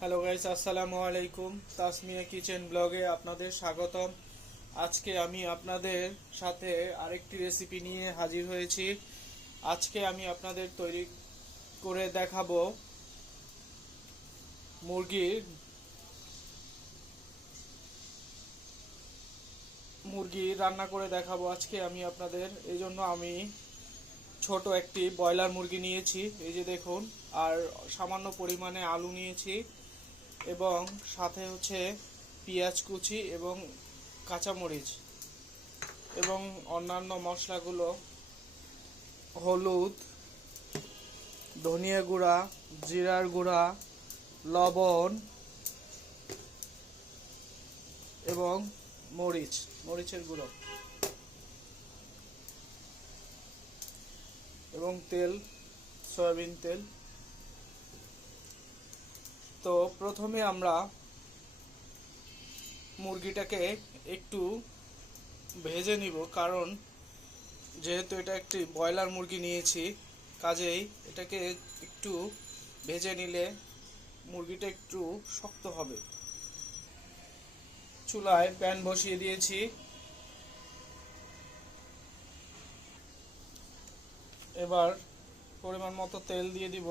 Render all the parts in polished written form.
Hello guys, আসসালামু আলাইকুম। Tasmia kitchen ব্লগে আপনাদের স্বাগতম। আজকে আমি আপনাদের সাথে আরেকটি রেসিপি নিয়ে হাজির হয়েছি। আজকে আমি আপনাদের তৈরি করে দেখাবো মুরগির মুরগি রান্না করে দেখাবো আজকে আমি আপনাদের। এই জন্য আমি ছোট একটি ব্রয়লার মুরগি নিয়েছি, এই যে দেখুন। আর সামান্য পরিমাণে আলু নিয়েছি এবং সাথে হচ্ছে পেঁয়াজ কুচি এবং কাঁচামরিচ এবং অন্যান্য মশলাগুলো হলুদ, ধনিয়া গুঁড়া, জিরার গুঁড়া, লবণ এবং মরিচের গুঁড়ো এবং তেল, সয়াবিন তেল। তো প্রথমে আমরা মুরগিটাকে একটু ভেজে নিব, কারণ যেহেতু এটা একটি ব্রয়লার মুরগি নিয়েছি, কাজেই এটাকে একটু ভেজে নিলে মুরগিটা একটু শক্ত হবে। চুলায় প্যান বসিয়ে দিয়েছি। এবার পরিমাণ মতো তেল দিয়ে দিব।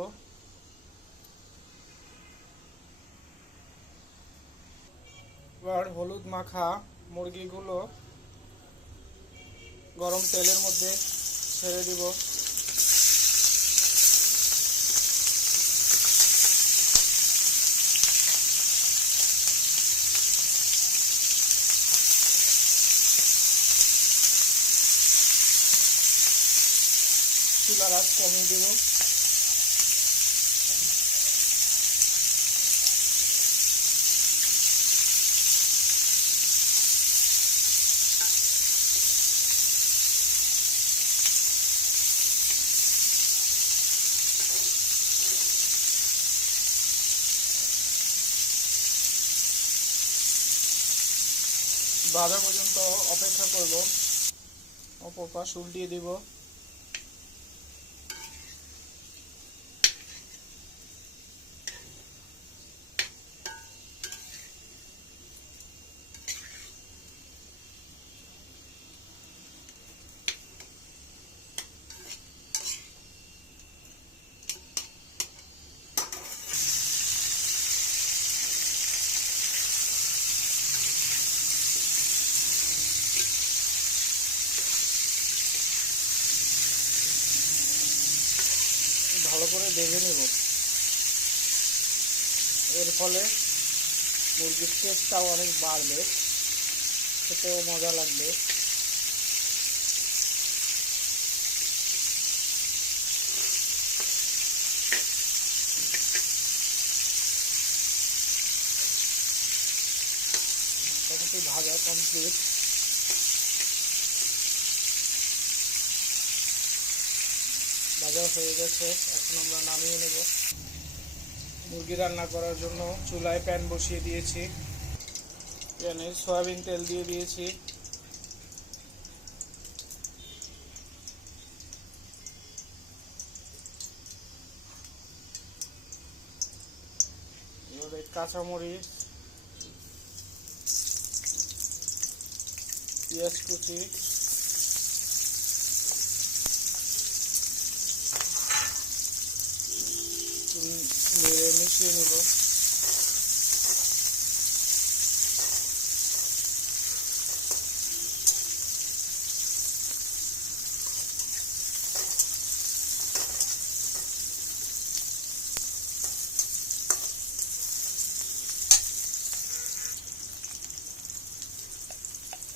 এবার হলুদ মাখা মুরগিগুলো গরম তেলের মধ্যে ছেড়ে দিব। চুলার আঁচ কমিয়ে দিব। ভাজা পর্যন্ত অপেক্ষা করব। অপর পাশ উল্টিয়ে দিব। ভালো করে ভেজে নেব। এর ফলে মুরগির টেস্টটাও অনেক বাড়বে, খেতেও মজা লাগবে। মোটামুটি ভাজা কমপ্লিট। ভাজা হয়ে গেছে, এখন আমরা নামিয়ে নেব। মুরগি রান্না করার জন্য চুলায় প্যান বসিয়ে দিয়েছি। প্যানে সয়াবিন তেল দিয়ে দিয়েছি। এবারে কাঁচামরিচ, পেঁয়াজ কুচি, নেড়ে মিশিয়ে নেব।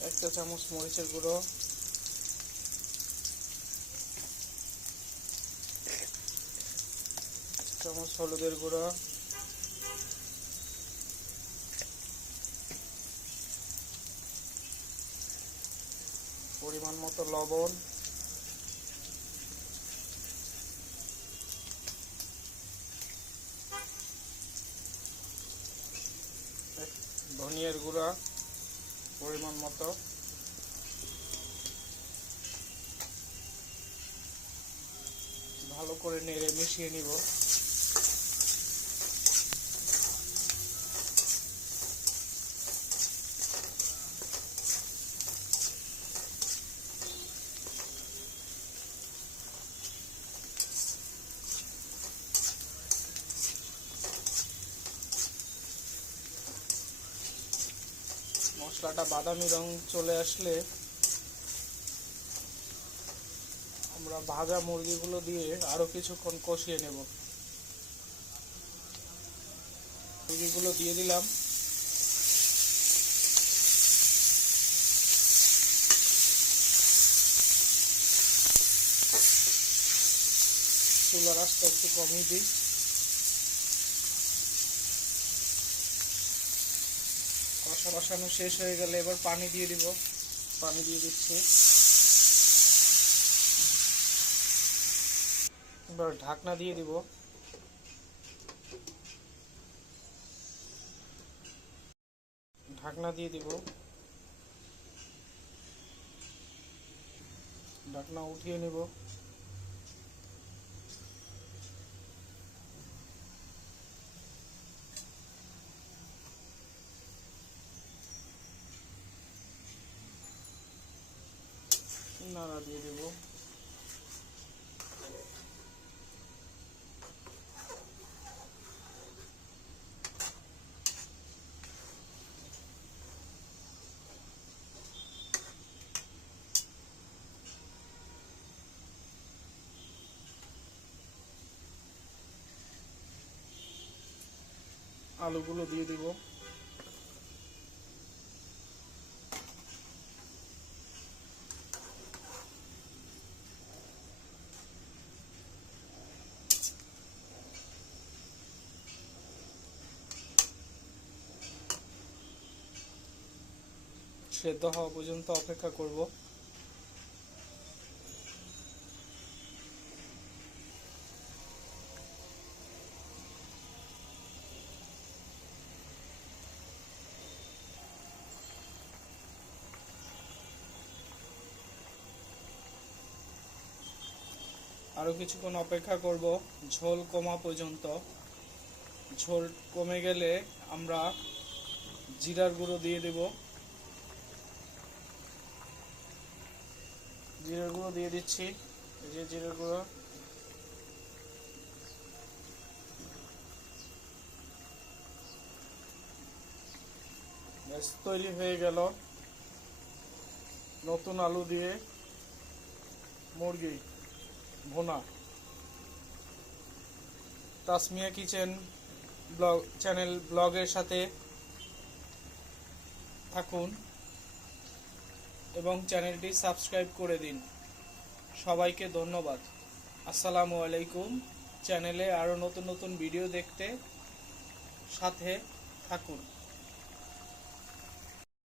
একটা চামচ মরিচের গুঁড়ো, চামচ হলুদের গুঁড়ো, পরিমাণ মতো লবণ, ধনিয়ার গুঁড়া পরিমাণ মতো, ভালো করে নেড়ে মিশিয়ে নিব। মশলাটা বাদামি রং চলে আসলে আমরা ভাজা মুরগিগুলো দিয়ে আরো কিছুক্ষণ কষিয়ে নেব। মুরগিগুলো দিয়ে দিলাম। চুলার আঁচটা একটু কমিয়ে দিই। কষানো শেষ হয়ে গেলে এবার পানি দিয়ে দিব। পানি দিয়ে দিচ্ছি। এবার ঢাকনা দিয়ে দিব। ঢাকনা দিয়ে দিব। ঢাকনা উঠিয়ে নিব। নাড়া দিয়ে দেব। আলুগুলো দিয়ে দিব। সেদ্ধ হওয়া পর্যন্ত অপেক্ষা করব। আরো কিছুক্ষণ অপেক্ষা করব ঝোল কমা পর্যন্ত। ঝোল কমে গেলে আমরা জিরার গুঁড়ো দিয়ে দেব। জিরার গুঁড়ো দিয়ে দিচ্ছি। এই যে জিরার গুঁড়ো। ব্যাস তৈরি হয়ে গেল নতুন আলু দিয়ে মুরগি ভুনা। তাসমিয়া কিচেন ব্লগের সাথে থাকুন এবং চ্যানেলটি সাবস্ক্রাইব করে দিন। সবাইকে ধন্যবাদ। আসসালামু আলাইকুম। চ্যানেলে আরো নতুন নতুন ভিডিও দেখতে সাথে থাকুন।